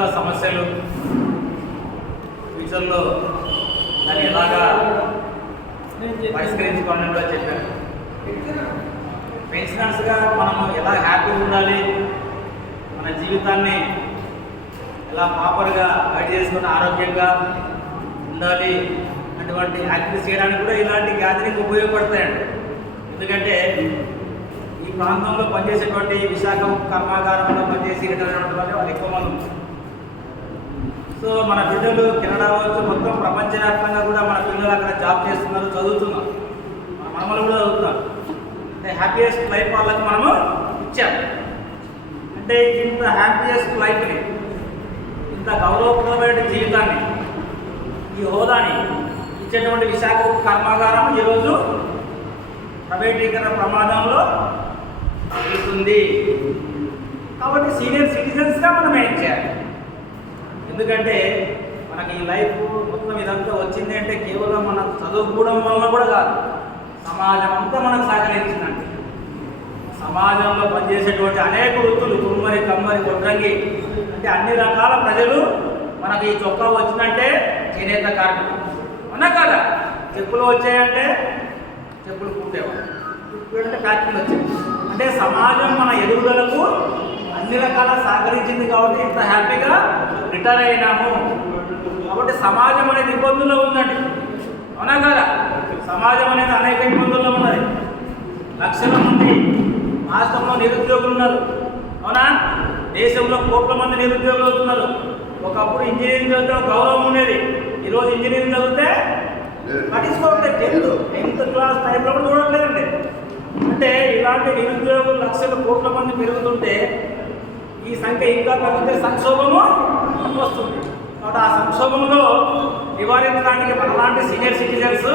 నిరుద్యోగ సమస్యలు ఫ్యూచర్లో దాన్ని ఎలాగా పరిష్కరించుకోవాలని కూడా చెప్పారు. పెన్షనర్స్గా మనం ఎలా హ్యాపీగా ఉండాలి? మన జీవితాన్ని ఎలా ప్రాపర్గా గైడ్ చేసుకుని ఆరోగ్యంగా ఉండాలి అటువంటి యాక్టివిటీస్ చేయడానికి కూడా ఇలాంటి గ్యాదరింగ్ ఉపయోగపడతాయండి. ఎందుకంటే ఈ ప్రాంతంలో పనిచేసేటువంటి విశాఖ కర్మాగారంలో పనిచేసి రిటైర్ అయినటువంటి వాళ్ళు ఎక్కువ మంది సో మన బిడ్డలు కెనడా అవ్వచ్చు మొత్తం ప్రపంచవ్యాప్తంగా కూడా మన పిల్లలు అక్కడ జాబ్ చేస్తున్నారు చదువుతున్నారు. మన మనమలు కూడా చదువుతున్నారు. అంటే హ్యాపీయెస్ట్ లైఫ్ వాళ్ళకి మనము ఇచ్చాం. అంటే ఇంత హ్యాపీయెస్ట్ లైఫ్ని ఇంత గౌరవప్రదమైన జీవితాన్ని ఈ హోదాని ఇచ్చేటువంటి విశాఖ కర్మాగారం ఈరోజు ప్రైవేటీకరణ ప్రమాదంలో వెళ్తుంది కాబట్టి సీనియర్ సిటిజన్స్గా మనం ఏం చేయాలి? ఎందుకంటే మనకి ఈ లైఫ్ మొత్తం ఇదంతా వచ్చింది అంటే కేవలం మనం చదువుకోవడం వల్ల కూడా కాదు. సమాజం అంతా మనకు సహకరించిందండి. సమాజంలో పనిచేసేటువంటి అనేక వృత్తులు కుమ్మరి కమ్మరి కొట్రంగి అంటే అన్ని రకాల ప్రజలు మనకి ఈ చొక్కా వచ్చిందంటే చేనేత కార్మికులు. అవునా కదా? చెప్పులు వచ్చాయంటే చెప్పులు కుట్టేవాళ్ళు. అంటే ఫ్యాక్టరీలు వచ్చాయి. అంటే సమాజం మన ఎదుగుదలకు అన్ని రకాల సహకరించింది కాబట్టి ఇంత హ్యాపీగా రిటైర్ అయినాము. కాబట్టి సమాజం అనేది ఇబ్బందుల్లో ఉందండి. అవునా కదా? సమాజం అనేది అనేక ఇబ్బందుల్లో ఉన్నది. లక్షల మంది రాష్ట్రంలో నిరుద్యోగులు ఉన్నారు. అవునా? దేశంలో కోట్ల మంది నిరుద్యోగులు అవుతున్నారు. ఒకప్పుడు ఇంజనీరింగ్ చదివితే గౌరవం ఉండేది. ఈరోజు ఇంజనీరింగ్ చదివితే పట్టించుకోవట్లేదు టెన్త్ టెన్త్ క్లాస్ టైంలో కూడా చూడట్లేదండి. అంటే ఇలాంటి నిరుద్యోగులు లక్షల కోట్ల మంది పెరుగుతుంటే ఈ సంఖ్య ఇంకా తగ్గితే సంక్షోభము వస్తుంది. కాబట్టి ఆ సంక్షోభంలో నివారించడానికి మనలాంటి సీనియర్ సిటిజన్స్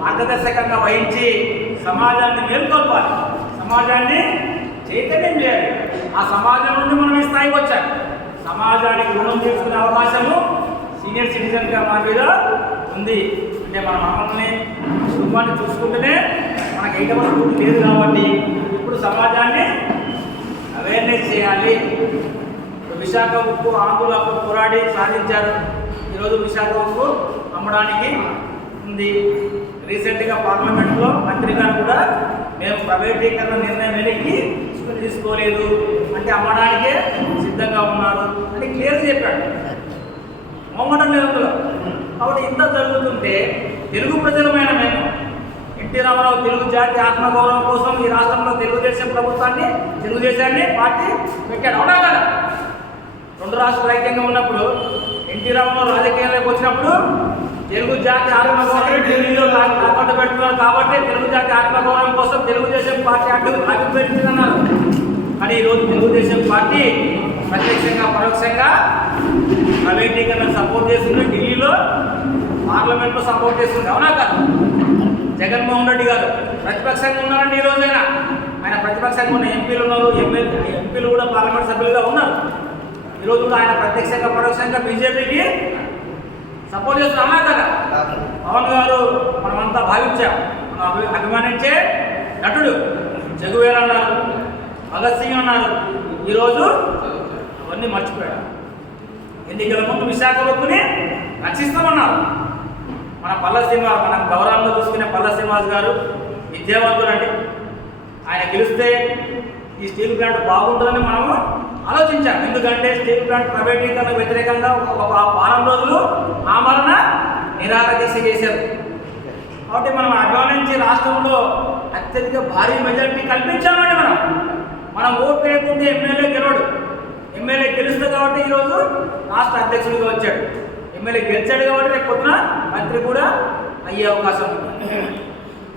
మార్గదర్శకంగా వహించి సమాజాన్ని మేల్కొల్పాలి. సమాజాన్ని చైతన్యం చేయాలి. ఆ సమాజం నుండి మనం ఈ స్థాయికి వచ్చాం సమాజానికి రుణం తీసుకునే అవకాశము సీనియర్ సిటిజన్గా మన మీద ఉంది. అంటే మన మమ్మల్ని కుటుంబాన్ని చూసుకుంటేనే మనకి ఎటువంటి లేదు కాబట్టి ఇప్పుడు సమాజాన్ని అవేర్నెస్ చేయాలి. విశాఖ ఉక్కు ఆంధ్రులు అప్పుడు పోరాడి సాధించారు. ఈరోజు విశాఖ ఉక్కు అమ్మడానికి ఉంది. రీసెంట్గా పార్లమెంట్లో మంత్రి గారు కూడా మేము ప్రైవేటీకరణ నిర్ణయం వెనక్కి తీసుకోలేదు. అంటే అమ్మడానికే సిద్ధంగా ఉన్నారు అని క్లియర్ చెప్పాడు. మొమ్మడం లేదు కాబట్టి ఇంత జరుగుతుంటే తెలుగు ప్రజలమైన మేము ఎన్టీ రామారావు తెలుగు జాతి ఆత్మగౌరవం కోసం ఈ రాష్ట్రంలో తెలుగు తెలుగుదేశం ప్రభుత్వాన్ని తెలుగుదేశాన్ని పార్టీ పెట్టాడు అవునా కదా? రెండు రాష్ట్రాలు ఐక్యంగా ఉన్నప్పుడు ఎన్టీ రామారావు రాజకీయాల్లోకి వచ్చినప్పుడు తెలుగు జాతి ఆత్మగౌరవం ఢిల్లీలో తాకట్టు పెట్టుకున్నారు కాబట్టి తెలుగు జాతి ఆత్మగౌరవం కోసం తెలుగుదేశం పార్టీ అడ్డు అడ్డు పెట్టిందన్నారు కానీ ఈరోజు తెలుగుదేశం పార్టీ ప్రత్యక్షంగా పరోక్షంగా ప్రైవేటీకరణ సపోర్ట్ చేస్తుంది. ఢిల్లీలో పార్లమెంట్లో సపోర్ట్ చేస్తుంది. అవునా కదా? జగన్మోహన్ రెడ్డి గారు ప్రతిపక్షంగా ఉన్నారండి ఈ రోజైనా ఆయన ప్రతిపక్షంగా ఉన్న ఎంపీలు ఉన్నారు ఎమ్మెల్యే ఎంపీలు కూడా పార్లమెంట్ సభ్యులుగా ఉన్నారు. ఈరోజు కూడా ఆయన ప్రత్యక్షంగా పరోక్షంగా బీజేపీకి సపోర్ట్ చేస్తున్నా కదా పవన్ గారు మనమంతా భావించాం. మనం అభిమానించే నటుడు. జగువేర్ అన్నారు భగత్ సింగ్ అన్నారు. ఈరోజు అవన్నీ మర్చిపోయాడు. ఎన్నికల ముందు విశాఖ ఉక్కుని రక్షిస్తామన్నారు. మన పల్ల శ్రీనివాస్ మన గౌరవంలో చూసుకునే పల్ల శ్రీనివాస్ గారు విద్యావంతులండి. ఆయన గెలిస్తే ఈ స్టీల్ ప్లాంట్ బాగుంటుందని మనము ఆలోచించాం. ఎందుకంటే స్టీల్ ప్లాంట్ ప్రైవేటీకరణ వ్యతిరేకంగా ఒక వారం రోజులు ఆమరణ నిరాహార చేశారు. కాబట్టి మనం అభిమానించి రాష్ట్రంలో అత్యధిక భారీ మెజారిటీ కల్పించామండి మనం. మనం ఓటు వేయకుంటే ఎమ్మెల్యే గెలవడు. ఎమ్మెల్యే గెలుస్తుంది కాబట్టి ఈరోజు రాష్ట్ర అధ్యక్షుడిగా వచ్చాడు. ఎమ్మెల్యే గెలిచాడు కాబట్టి రేపు పొద్దున మంత్రి కూడా అయ్యే అవకాశం ఉంది.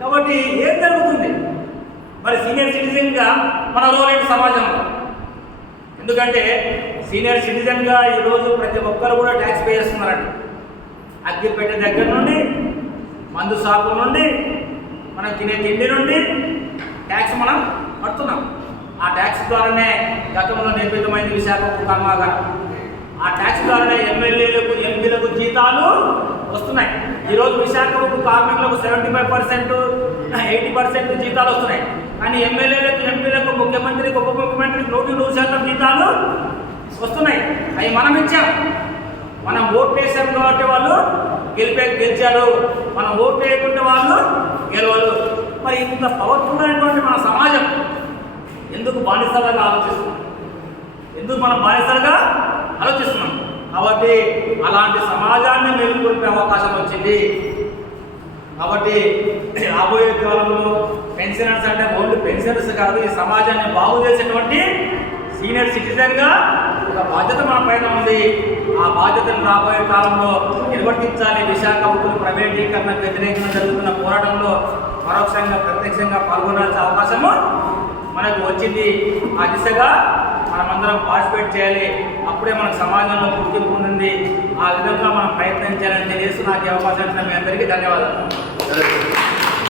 కాబట్టి ఏం జరుగుతుంది? మరి సీనియర్ సిటిజన్గా మన రోల్ ఏంటి సమాజంలో ఎందుకంటే సీనియర్ సిటిజన్గా ఈరోజు ప్రతి ఒక్కరు కూడా ట్యాక్స్ పే చేస్తున్నారండి అగ్గిపెట్ట దగ్గర నుండి మందు షాపు నుండి మనం తినే తిండి నుండి ట్యాక్స్ మనం కడుతున్నాం. ఆ ట్యాక్స్ ద్వారానే గతంలో నిర్మితమైంది విశాఖ కర్మాగారం ఆ ట్యాక్స్ ద్వారానే ఎమ్మెల్యేలకు ఉద్యోగులకు జీతాలు వస్తున్నాయి. ఈరోజు విశాఖకు కార్మికులకు seventy five percent eighty percent జీతాలు వస్తున్నాయి. కానీ ఎమ్మెల్యేలకు ఎంపీలకు ముఖ్యమంత్రికి ఉప ముఖ్యమంత్రికి నూటి నూరు శాతం జీతాలు వస్తున్నాయి. అవి మనం ఇచ్చాం. మనం ఓటు వేసాం కాబట్టి వాళ్ళు గెలిపే గెలిచారు. మనం ఓటు వేయకుండా వాళ్ళు గెలవరు. మరి ఇంత పవర్ఫుల్ అయినటువంటి మన సమాజం ఎందుకు బానిసలుగా ఆలోచిస్తున్నాం? ఎందుకు మనం బానిసలుగా ఆలోచిస్తున్నాం? కాబట్టి అలాంటి సమాజాన్ని మేలుకొల్పే అవకాశం వచ్చింది. కాబట్టి రాబోయే కాలంలో పెన్షనర్స్ అంటే ఓన్లీ పెన్షనర్స్ కాదు ఈ సమాజాన్ని బాగు చేసేటువంటి సీనియర్ సిటిజన్గా ఒక బాధ్యత మన పైన ఉంది. ఆ బాధ్యతను రాబోయే కాలంలో నిర్వర్తించాలి. విశాఖ ఉక్కులు ప్రైవేటీకరణ వ్యతిరేకంగా జరుగుతున్న పోరాటంలో పరోక్షంగా ప్రత్యక్షంగా పాల్గొనాల్సిన అవకాశము మనకు వచ్చింది. ఆ దిశగా మనమందరం పార్టిసిపేట్ చేయాలి. అప్పుడే మనకు సమాజంలో గుర్తింపు పొందింది. ఆ విధంగా మనం ప్రయత్నించాలని తెలియజేస్తూ నాకు అవకాశం ఇచ్చిన మీ అందరికీ ధన్యవాదాలు.